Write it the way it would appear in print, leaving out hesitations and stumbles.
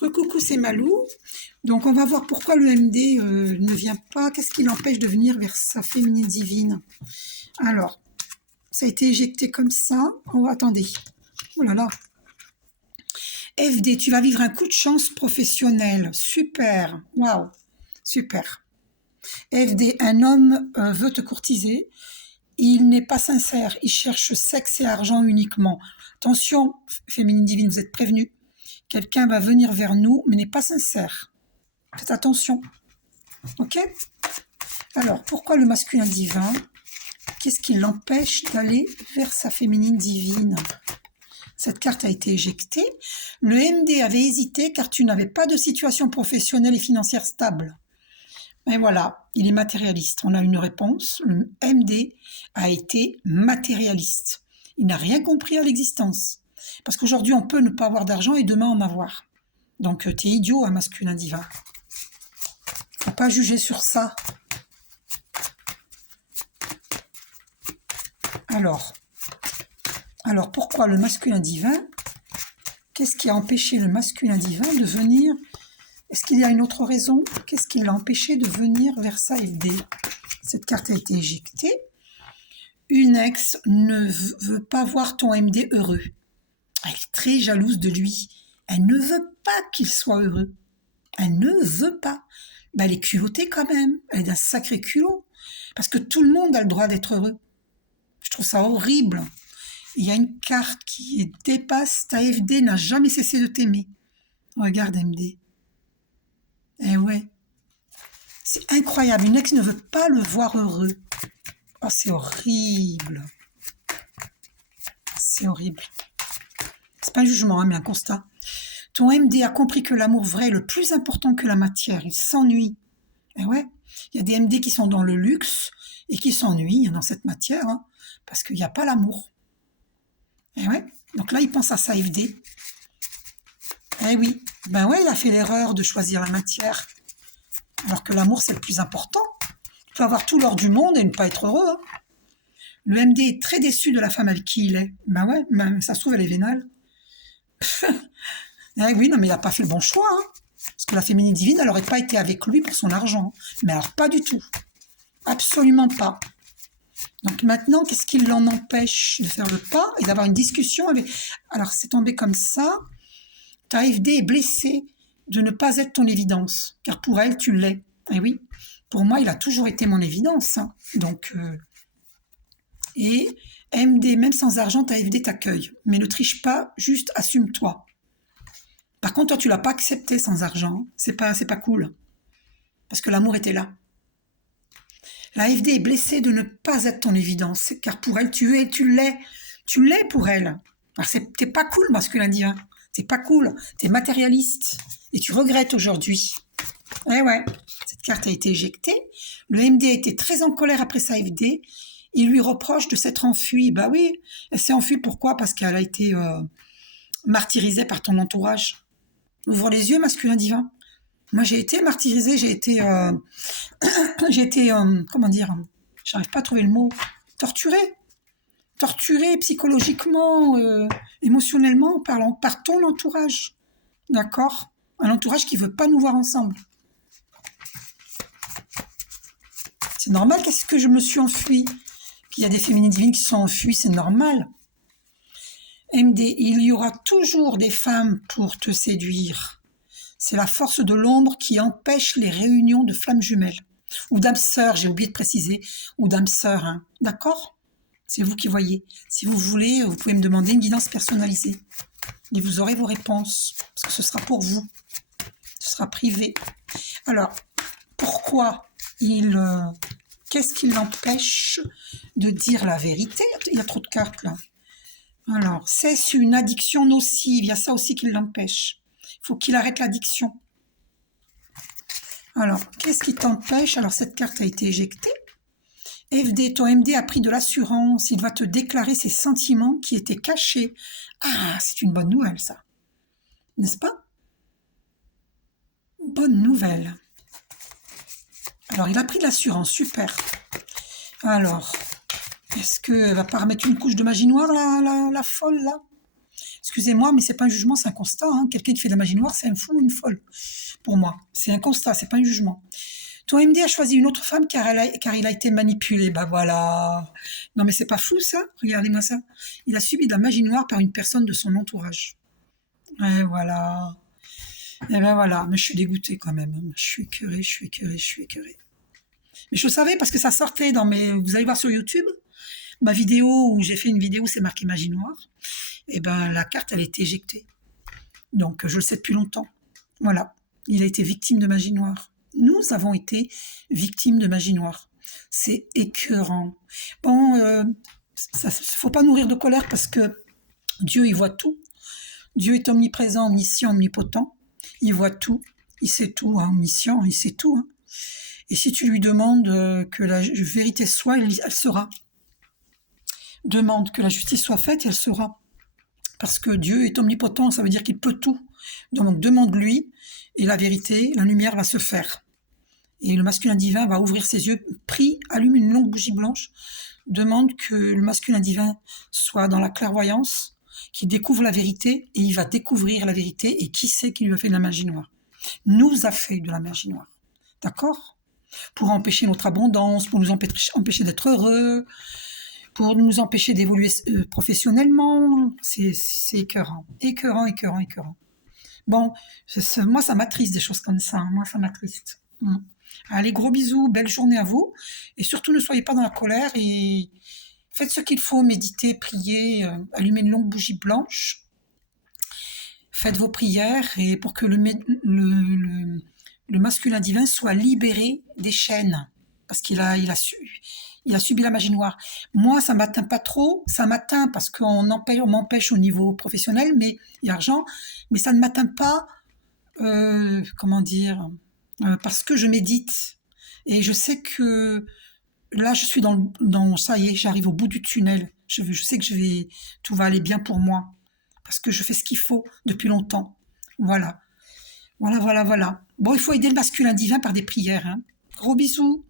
Recoucou, c'est Malou. Donc, on va voir pourquoi le MD ne vient pas. Qu'est-ce qui l'empêche de venir vers sa féminine divine? Alors, ça a été éjecté comme ça. Oh, attendez. Oh là là. FD, tu vas vivre un coup de chance professionnel. Super. Waouh. Super. FD, un homme veut te courtiser. Il n'est pas sincère. Il cherche sexe et argent uniquement. Attention, féminine divine, vous êtes prévenus. Quelqu'un va venir vers nous, mais n'est pas sincère. Faites attention. Ok? Alors, pourquoi le masculin divin? Qu'est-ce qui l'empêche d'aller vers sa féminine divine? Cette carte a été éjectée. Le MD avait hésité car tu n'avais pas de situation professionnelle et financière stable. Et voilà, il est matérialiste. On a une réponse. Le MD a été matérialiste. Il n'a rien compris à l'existence. Parce qu'aujourd'hui, on peut ne pas avoir d'argent et demain en avoir. Donc, t'es idiot, un masculin divin. Faut pas juger sur ça. Alors, pourquoi le masculin divin? Qu'est-ce qui a empêché le masculin divin de venir? Est-ce qu'il y a une autre raison? Qu'est-ce qui l'a empêché de venir vers sa FD? Cette carte a été éjectée. Une ex ne veut pas voir ton MD heureux. Elle est très jalouse de lui. Elle ne veut pas qu'il soit heureux. Elle ne veut pas. Ben, elle est culottée quand même. Elle est d'un sacré culot. Parce que tout le monde a le droit d'être heureux. Je trouve ça horrible. Il y a une carte qui dépasse. Ta FD n'a jamais cessé de t'aimer. Regarde MD. Eh ouais. C'est incroyable. Une ex ne veut pas le voir heureux. Oh, c'est horrible. C'est horrible. C'est pas un jugement, hein, mais un constat. Ton MD a compris que l'amour vrai est le plus important que la matière. Il s'ennuie. Eh ouais. Il y a des MD qui sont dans le luxe et qui s'ennuient dans cette matière, hein, parce qu'il n'y a pas l'amour. Eh ouais. Donc là, il pense à sa FD. Eh oui. Ben ouais, il a fait l'erreur de choisir la matière. Alors que l'amour, c'est le plus important. Tu peux avoir tout l'or du monde et ne pas être heureux. Hein. Le MD est très déçu de la femme avec qui il est. Ben ouais, ben, ça se trouve, elle est vénale. Eh oui, non, mais il n'a pas fait le bon choix. Hein. Parce que la féminine divine, elle n'aurait pas été avec lui pour son argent. Mais alors, pas du tout. Absolument pas. Donc maintenant, qu'est-ce qui l'en empêche de faire le pas et d'avoir une discussion avec... Alors, c'est tombé comme ça. Ta FD est blessée de ne pas être ton évidence. Car pour elle, tu l'es. Eh oui, pour moi, il a toujours été mon évidence. Hein. Donc... Et MD, même sans argent, ta FD t'accueille. Mais ne triche pas, juste assume-toi. Par contre, toi, tu l'as pas accepté sans argent. C'est pas cool. Parce que l'amour était là. La FD est blessée de ne pas être ton évidence. Car pour elle, tu l'es. Tu l'es pour elle. Alors, t'es pas cool, masculin divin. T'es pas cool. T'es matérialiste. Et tu regrettes aujourd'hui. Eh ouais. Cette carte a été éjectée. Le MD a été très en colère après sa FD. Il lui reproche de s'être enfuie. Bah oui, elle s'est enfuie. Pourquoi? Parce qu'elle a été martyrisée par ton entourage. Ouvre les yeux, masculin divin. Moi, j'ai été martyrisée, j'ai été, comment dire, j'arrive pas à trouver le mot, torturée psychologiquement, émotionnellement, par ton entourage. D'accord? Un entourage qui veut pas nous voir ensemble. C'est normal, qu'est-ce que je me suis enfuie? Qu'il y a des féminines divines qui sont enfuies, c'est normal. MD, il y aura toujours des femmes pour te séduire. C'est la force de l'ombre qui empêche les réunions de flammes jumelles. Ou d'âmes sœurs, j'ai oublié de préciser. Ou d'âmes sœurs, hein. D'accord? C'est vous qui voyez. Si vous voulez, vous pouvez me demander une guidance personnalisée. Et vous aurez vos réponses. Parce que ce sera pour vous. Ce sera privé. Alors, pourquoi qu'est-ce qui l'empêche de dire la vérité? Il y a trop de cartes là. Alors, c'est une addiction nocive. Il y a ça aussi qui l'empêche. Il faut qu'il arrête l'addiction. Alors, qu'est-ce qui t'empêche? Alors, cette carte a été éjectée. FD, ton MD a pris de l'assurance. Il va te déclarer ses sentiments qui étaient cachés. Ah, c'est une bonne nouvelle, ça. N'est-ce pas? Bonne nouvelle. Alors, il a pris de l'assurance. Super. Alors, est-ce qu'elle va pas remettre une couche de magie noire, la folle, là? Est-ce Excusez-moi, mais c'est pas un jugement, c'est un constat. Hein. Quelqu'un qui fait de la magie noire, c'est un fou ou une folle. Pour moi, c'est un constat, c'est pas un jugement. Ton MD a choisi une autre femme car il a été manipulé. Bah voilà. Non mais c'est pas fou ça. Regardez-moi ça. Il a subi de la magie noire par une personne de son entourage. Et voilà. Et ben voilà. Mais je suis dégoûtée quand même. Hein. Je suis écœurée, je suis écœurée, je suis écœurée. Mais je savais parce que ça sortait dans mes. Vous allez voir sur YouTube ma vidéo où j'ai fait une vidéo où c'est marqué magie noire. Et ben la carte elle a été éjectée. Donc je le sais depuis longtemps. Voilà. Il a été victime de magie noire. Nous avons été victimes de magie noire. C'est écœurant. Bon, faut pas nourrir de colère parce que Dieu, il voit tout. Dieu est omniprésent, omniscient, omnipotent. Il voit tout. Il sait tout, hein, omniscient, il sait tout. Hein. Et si tu lui demandes que la vérité soit, elle sera. Demande que la justice soit faite, elle sera. Parce que Dieu est omnipotent, ça veut dire qu'il peut tout. Donc demande-lui, et la vérité, la lumière va se faire. Et le masculin divin va ouvrir ses yeux, prie, allume une longue bougie blanche, demande que le masculin divin soit dans la clairvoyance, qu'il découvre la vérité, et il va découvrir la vérité, et qui c'est qui lui a fait de la magie noire? Nous a fait de la magie noire. D'accord? Pour empêcher notre abondance, pour nous empêcher d'être heureux, pour nous empêcher d'évoluer professionnellement. C'est écœurant. Écœurant, écœurant, écœurant. Bon, moi, ça m'attriste des choses comme ça. Hein. Moi, ça m'attriste. Allez, gros bisous, belle journée à vous. Et surtout, ne soyez pas dans la colère et faites ce qu'il faut, méditez, priez, allumez une longue bougie blanche. Faites vos prières et pour que le masculin divin soit libéré des chaînes. Parce qu'il a subi la magie noire. Moi, ça m'atteint pas trop. Ça m'atteint parce qu'on m'empêche au niveau professionnel et argent. Mais ça ne m'atteint pas, parce que je médite. Et je sais que là, je suis dans ça y est, j'arrive au bout du tunnel. Je sais que tout va aller bien pour moi. Parce que je fais ce qu'il faut depuis longtemps. Voilà. Voilà. Bon, il faut aider le masculin divin par des prières. Hein. Gros bisous.